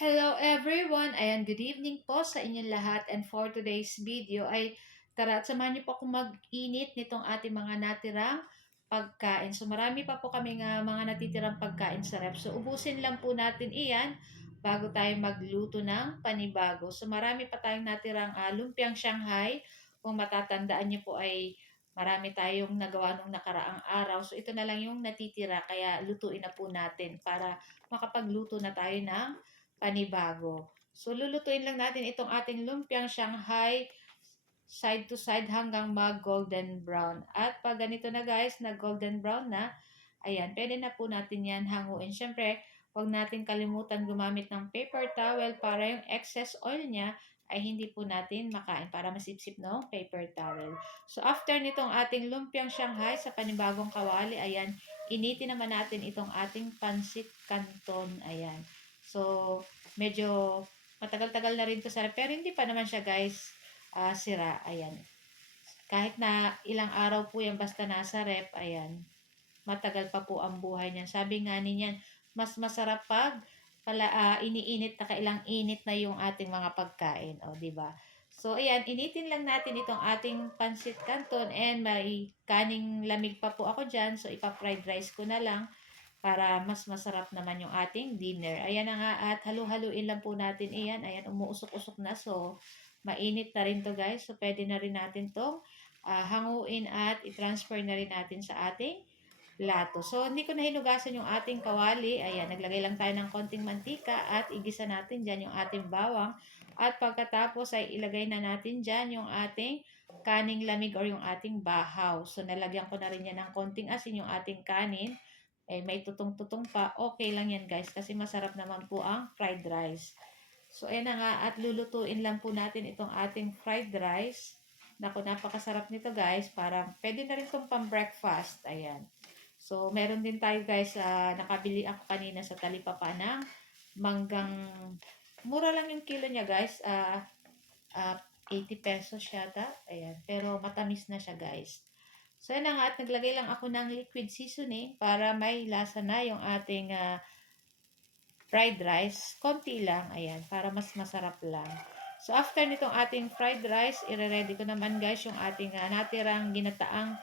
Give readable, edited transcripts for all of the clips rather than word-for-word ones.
Hello everyone! Ayan, good evening po sa inyong lahat, and for today's video ay tara at samahan niyo po akong mag-init nitong ating mga natirang pagkain. So marami pa po kami mga natitirang pagkain sa ref. So ubusin lang po natin iyan bago tayo magluto ng panibago. So marami pa tayong natirang lumpiang Shanghai. Kung matatandaan niyo po ay marami tayong nagawa nung nakaraang araw. So ito na lang yung natitira, kaya lutuin na po natin para makapagluto na tayo ng panibago. So, lulutuin lang natin itong ating lumpiang Shanghai side to side hanggang mag-golden brown. At pag ganito na guys, na golden brown na, ayan, pwede na po natin yan hanguin. Siyempre, huwag natin kalimutan gumamit ng paper towel para yung excess oil niya ay hindi po natin makain para masipsip no paper towel. So after nitong ating lumpiang Shanghai sa panibagong kawali, ayan, initin naman natin itong ating pansit canton, ayan. So medyo matagal-tagal na rin to sa pero hindi pa naman siya guys sira, ayan. Kahit na ilang araw po yan basta nasa rep, ayan, matagal pa po ang buhay niyan. Sabi nga niyan, mas masarap pag iniinit na kailang init na yung ating mga pagkain, o di ba? So ayan, initin lang natin itong ating pansit canton, and may kaning lamig pa po ako diyan, so ipa-fried rice ko na lang para mas masarap naman yung ating dinner. Ayan na nga, at halu-haluin lang po natin iyan. Ayan, umuusok-usok na. So, mainit na rin to guys. So, pwede na rin natin to hanguin at i-transfer na rin natin sa ating plato. So, hindi ko na hinugasan yung ating kawali. Ayan, naglagay lang tayo ng konting mantika at igisa natin dyan yung ating bawang. At pagkatapos ay ilagay na natin dyan yung ating kaning lamig or yung ating bahaw. So, nalagyan ko na rin yan ng konting asin yung ating kanin. Eh, may tutong-tutong pa. Okay lang yan guys kasi masarap naman po ang fried rice. So, ayan na nga, at lulutuin lang po natin itong ating fried rice. Naku, napakasarap nito guys. Parang pwede na rin itong pang-breakfast. Ayan. So, meron din tayo guys, nakabili ako kanina sa Talipapa ng manggang, mura lang yung kilo niya guys. 80 pesos yata. Ayan. Pero matamis na siya guys. So, yun na nga, at naglagay lang ako ng liquid seasoning para may lasa na yung ating fried rice. Konti lang, ayan, para mas masarap lang. So, after nitong ating fried rice, ire-ready ko naman guys yung ating natirang ginataang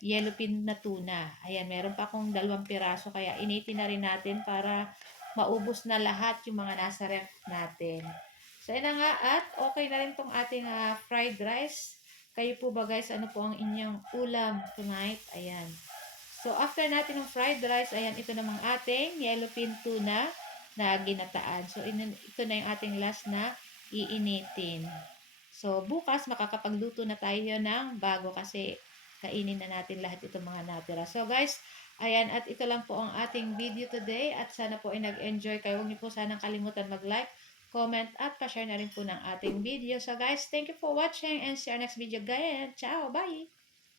yellowfin na tuna. Ayan, meron pa akong 2 piraso, kaya initin na rin natin para maubos na lahat yung mga nasa ref natin. So, yun na nga, at okay na rin tong ating fried rice. Kayo po ba guys, ano po ang inyong ulam tonight? Ayan. So, after natin ng fried rice, ayan, ito namang ating yellowfin tuna na ginataan. So, ito na yung ating last na iinitin. So, bukas makakapagluto na tayo ng bago kasi kainin na natin lahat itong mga natira. So, guys, ayan, at ito lang po ang ating video today, at sana po ay nag-enjoy kayo. Huwag niyo po sanang kalimutan mag-like, comment, at pa-share na rin po ng ating video. So, guys, thank you for watching and see our next video again. Ciao! Bye!